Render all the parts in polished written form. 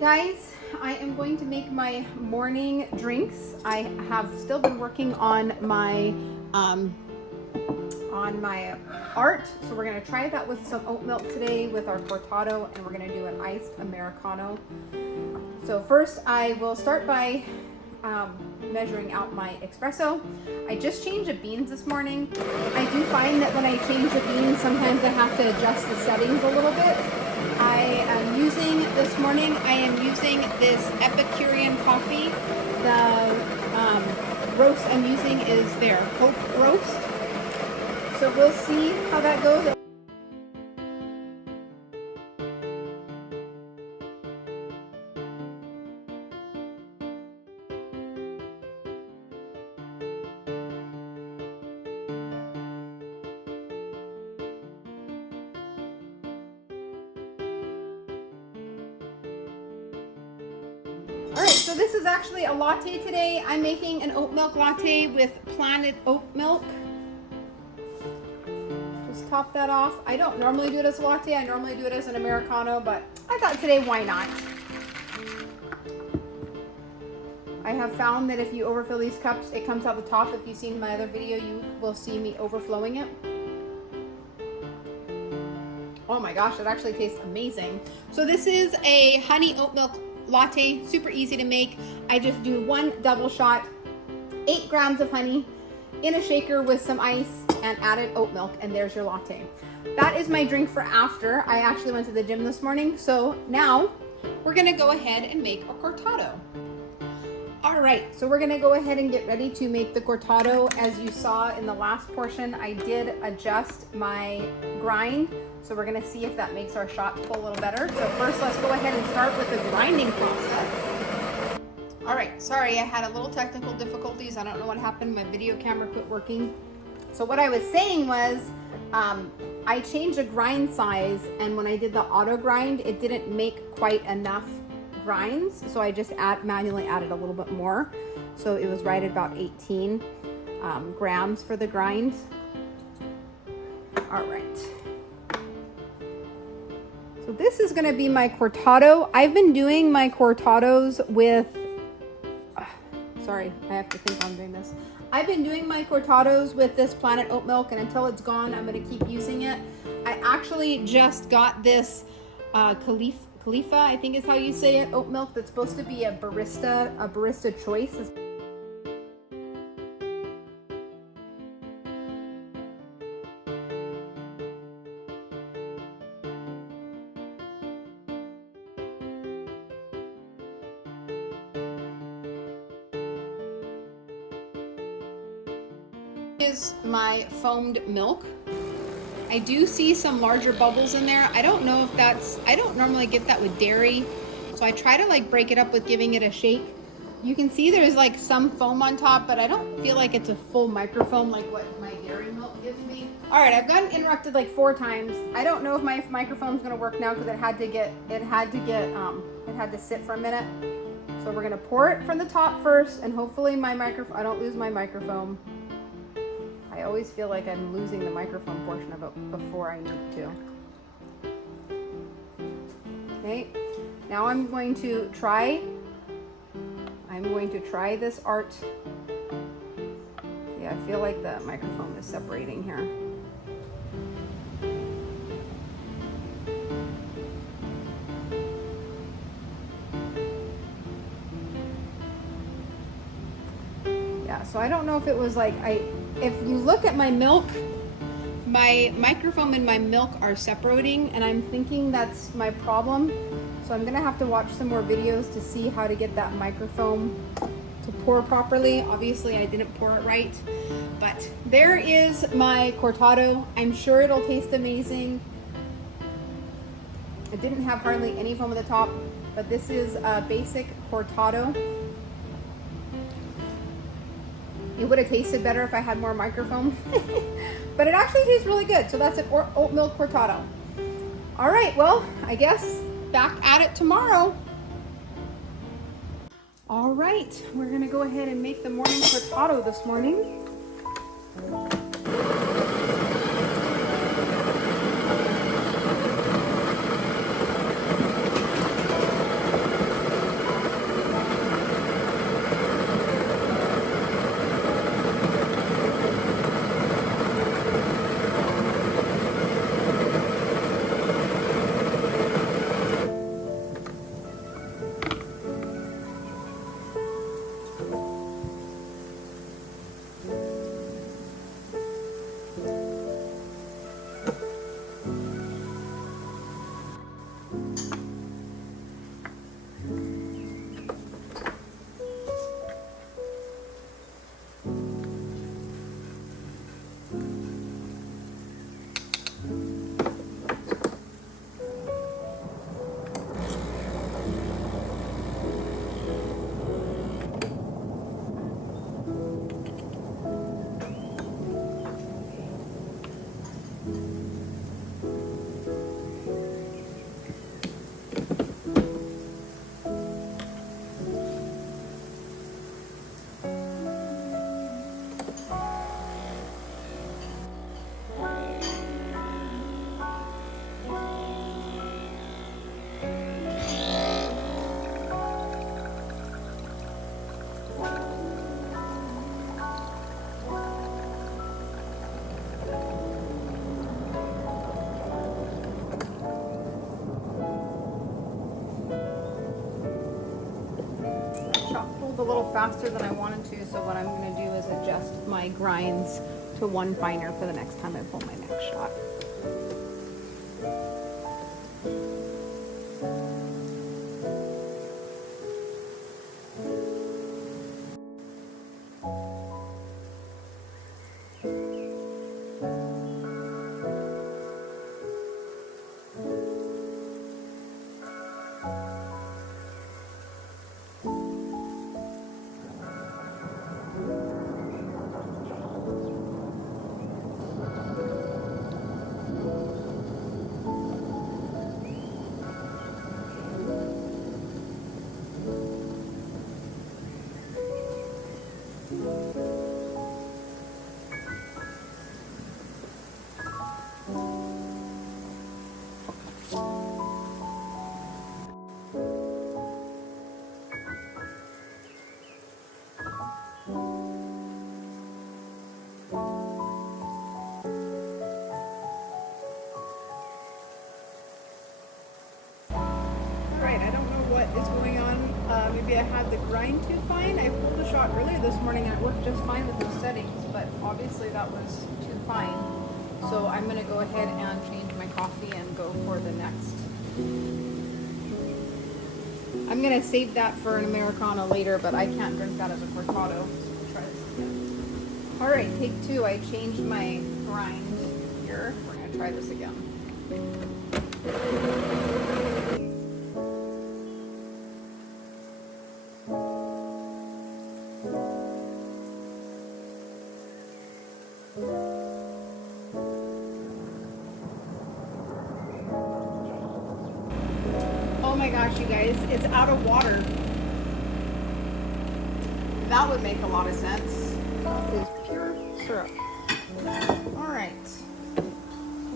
right, guys, I am going to make my morning drinks. I have still been working on my art, so we're gonna try that with some oat milk today with our cortado, and we're gonna do an iced Americano. So first, I will start by measuring out my espresso. I just changed the beans this morning. I do find that when I change the beans, sometimes I have to adjust the settings a little bit. This morning, I am using this Epicurean coffee. The roast I'm using is their Hope roast. So we'll see how that goes. All right, so this is actually a latte today. I'm making an oat milk latte with planted oat milk. Just top that off. I don't normally do it as a latte. I normally do it as an Americano, but I thought today, why not? I have found that if you overfill these cups, it comes out the top. If you've seen my other video, you will see me overflowing it. Oh my gosh, it actually tastes amazing. So this is a honey oat milk latte, super easy to make. I just do one double shot, 8 grams of honey in a shaker with some ice and added oat milk, and there's your latte. That is my drink for after. I actually went to the gym this morning, so now we're gonna go ahead and make a cortado. All right, so we're gonna go ahead and get ready to make the cortado. As you saw in the last portion, I did adjust my grind. So we're gonna see if that makes our shots pull a little better. So first, let's go ahead and start with the grinding process. All right, sorry, I had a little technical difficulties. I don't know what happened. My video camera quit working. So what I was saying was, I changed the grind size, and when I did the auto grind, it didn't make quite enough grinds. So I just manually added a little bit more. So it was right at about 18 grams for the grind. All right. So this is gonna be my cortado. I've been doing my cortados with, sorry, I have to think I'm doing this. I've been doing my cortados with this Planet Oat Milk, and until it's gone, I'm gonna keep using it. I actually just got this Khalifa, I think is how you say it, oat milk that's supposed to be a barista choice. Is my foamed milk. I do see some larger bubbles in there. I don't know if that's, I don't normally get that with dairy, so I try to like break it up with giving it a shake. You can see there's like some foam on top, but I don't feel like it's a full microfoam like what my dairy milk gives me. All right, I've gotten interrupted like 4 times. I don't know if my microphone's gonna work now because it had to sit for a minute. So we're gonna pour it from the top first, and hopefully my I don't lose my microphone. I always feel like I'm losing the microphone portion of it before I need to. Okay, now I'm going to try this art. Yeah, I feel like the microphone is separating here. Yeah, so I don't know if it was like, if you look at my milk, my microphone and my milk are separating, and I'm thinking that's my problem. So I'm gonna have to watch some more videos to see how to get that microphone to pour properly. Obviously I didn't pour it right, but there is my cortado. I'm sure it'll taste amazing. It didn't have hardly any foam at the top, but this is a basic cortado. It would have tasted better if I had more microfoam, but it actually tastes really good. So that's an oat milk cortado. All right, well, I guess back at it tomorrow. All right, we're gonna go ahead and make the morning cortado this morning. a little faster than I wanted to, so what I'm going to do is adjust my grinds to 1 finer for the next time I pull my next shot. Right, I don't know what is going on. Maybe I had the grind too fine. I pulled a shot earlier this morning and it worked just fine with those settings, but obviously that was too fine. So I'm going to go ahead and change my coffee and go for the next. I'm going to save that for an Americano later, but I can't drink that as a cortado. So we'll try this again. All right, take 2. I changed my grind here. We're going to try this again. Oh my gosh, you guys, it's out of water. That would make a lot of sense. That is pure syrup. All right.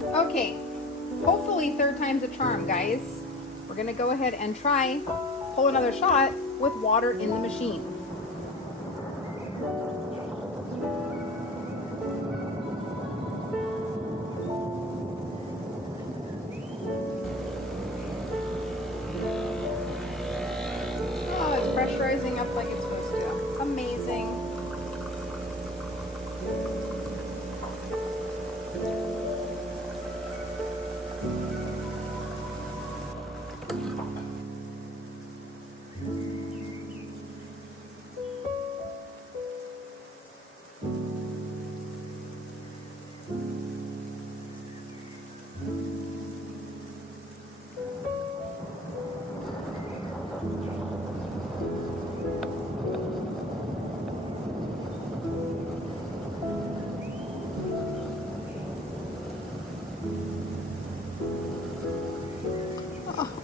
Okay, hopefully 3rd time's a charm, guys. We're gonna go ahead and try pull another shot with water in the machine. Pressurizing up like it's supposed to. Amazing.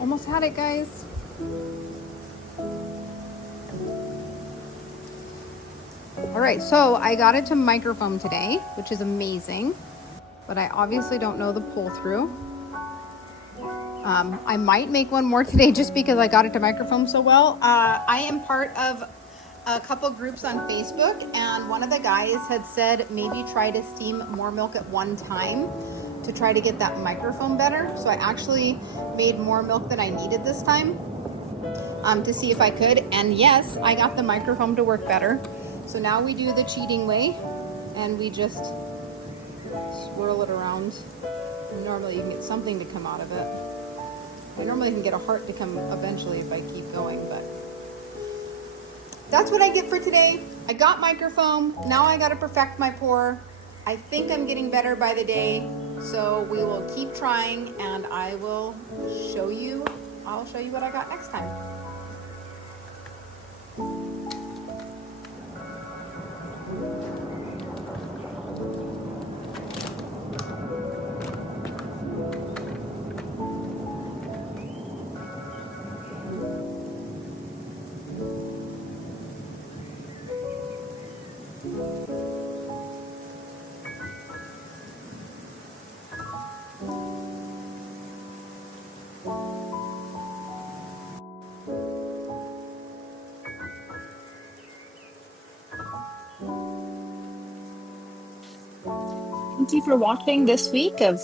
Almost had it, guys. All right, so I got it to microfoam today, which is amazing, but I obviously don't know the pull through. I might make one more today just because I got it to microfoam so well. I am part of a couple groups on Facebook, and one of the guys had said maybe try to steam more milk at one time to try to get that microfoam better. So I actually made more milk than I needed this time to see if I could. And yes, I got the microfoam to work better. So now we do the cheating way and we just swirl it around. And normally you can get something to come out of it. I normally can get a heart to come eventually if I keep going, but that's what I get for today. I got microfoam. Now I got to perfect my pour. I think I'm getting better by the day. So we will keep trying and I will show you, I'll show you what I got next time. Thank you for watching this week of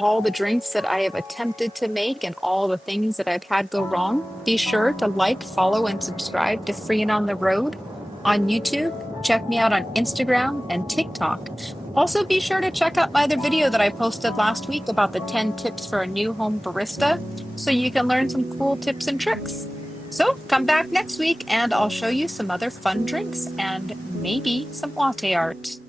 all the drinks that I have attempted to make and all the things that I've had go wrong, be sure to like, follow, and subscribe to Free and on the Road on YouTube. Check me out on Instagram and TikTok. Also, be sure to check out my other video that I posted last week about the 10 tips for a new home barista so you can learn some cool tips and tricks. So come back next week and I'll show you some other fun drinks and maybe some latte art.